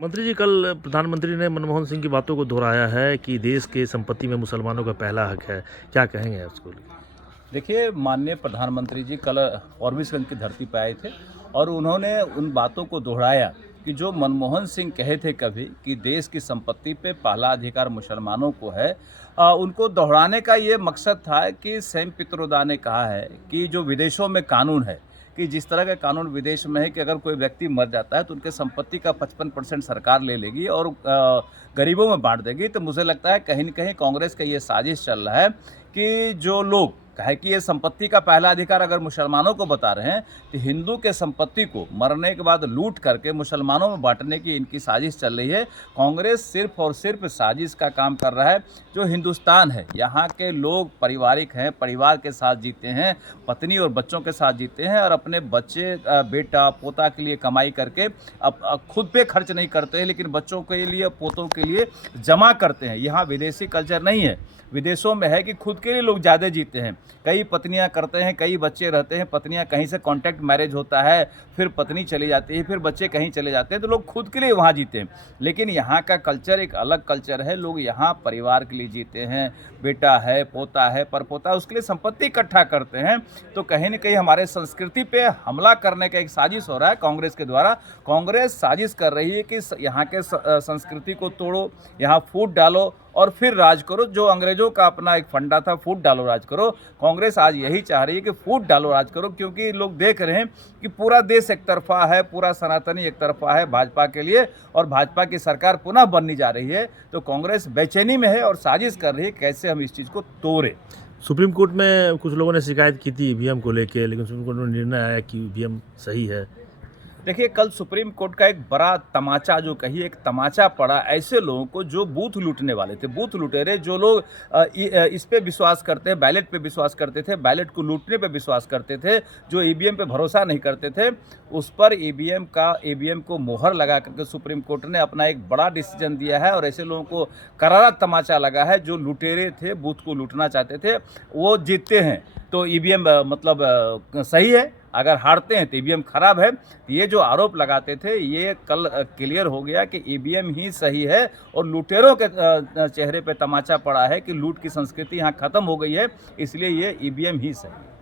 मंत्री जी, कल प्रधानमंत्री ने मनमोहन सिंह की बातों को दोहराया है कि देश के संपत्ति में मुसलमानों का पहला हक है। क्या कहेंगे उसको लेके? देखिए, माननीय प्रधानमंत्री जी कल फॉरबिसगंज की धरती पर आए थे और उन्होंने उन बातों को दोहराया कि जो मनमोहन सिंह कहे थे कभी कि देश की संपत्ति पे पहला अधिकार मुसलमानों को है। उनको दोहराने का ये मकसद था कि सैम पित्रोदा ने कहा है कि जो विदेशों में कानून है कि जिस तरह का कानून विदेश में है कि अगर कोई व्यक्ति मर जाता है तो उनके संपत्ति का 55% सरकार ले लेगी और गरीबों में बांट देगी। तो मुझे लगता है कहीं न कहीं कांग्रेस का ये साजिश चल रहा है कि जो लोग कहे कि ये संपत्ति का पहला अधिकार अगर मुसलमानों को बता रहे हैं तो हिंदू के संपत्ति को मरने के बाद लूट करके मुसलमानों में बांटने की इनकी साजिश चल रही है। कांग्रेस सिर्फ और सिर्फ साजिश का काम कर रहा है। जो हिंदुस्तान है, यहाँ के लोग पारिवारिक हैं, परिवार के साथ जीते हैं, पत्नी और बच्चों के साथ जीते हैं और अपने बच्चे बेटा पोता के लिए कमाई करके अब खुद पे खर्च नहीं करते हैं, लेकिन बच्चों के लिए पोतों के लिए जमा करते हैं। यहाँ विदेशी कल्चर नहीं है। विदेशों में है कि खुद के लिए लोग ज़्यादा जीते हैं, कई पत्नियां करते हैं, कई बच्चे रहते हैं, पत्नियां कहीं से कॉन्टैक्ट मैरिज होता है, फिर पत्नी चली जाती है, फिर बच्चे कहीं चले जाते हैं, तो लोग खुद के लिए वहाँ जीते हैं। लेकिन यहाँ का कल्चर एक अलग कल्चर है। लोग यहाँ परिवार के लिए जीते हैं, बेटा है, पोता है, परपोता, उसके लिए संपत्ति इकट्ठा करते हैं। तो कहीं ना कहीं हमारे संस्कृति पे हमला करने का एक साजिश हो रहा है कांग्रेस के द्वारा। कांग्रेस साजिश कर रही है कि यहाँ के संस्कृति को तोड़ो, यहाँ फूट डालो और फिर राज करो। जो अंग्रेजों का अपना एक फंडा था, फूट डालो राज करो, कांग्रेस आज यही चाह रही है कि फूट डालो राज करो, क्योंकि लोग देख रहे हैं कि पूरा देश एक तरफा है, पूरा सनातनी एक तरफा है भाजपा के लिए और भाजपा की सरकार पुनः बनने जा रही है। तो कांग्रेस बेचैनी में है और साजिश कर रही है कैसे हम इस चीज़ को तोड़ें। सुप्रीम कोर्ट में कुछ लोगों ने शिकायत की थी ईवीएम को लेके, लेकिन सुप्रीम कोर्ट में निर्णय आया कि ईवीएम सही है। देखिए, कल सुप्रीम कोर्ट का एक बड़ा तमाचा, जो कहिए एक तमाचा पड़ा ऐसे लोगों को जो बूथ लूटने वाले थे, बूथ लुटेरे, जो लोग इस पे विश्वास करते हैं, बैलेट पे विश्वास करते थे, बैलेट को लूटने पे विश्वास करते थे, जो ईवीएम पे भरोसा नहीं करते थे, उस पर ईवीएम को मोहर लगा करके सुप्रीम कोर्ट ने अपना एक बड़ा डिसीजन दिया है और ऐसे लोगों को करारा तमाचा लगा है। जो लुटेरे थे, बूथ को लूटना चाहते थे, वो जीतते हैं तो ईवीएम सही है, अगर हारते हैं तो ईवीएम खराब है। ये जो आरोप लगाते थे ये कल क्लियर हो गया कि ईवीएम ही सही है और लुटेरों के चेहरे पे तमाचा पड़ा है कि लूट की संस्कृति यहाँ खत्म हो गई है, इसलिए ये ईवीएम ही सही है।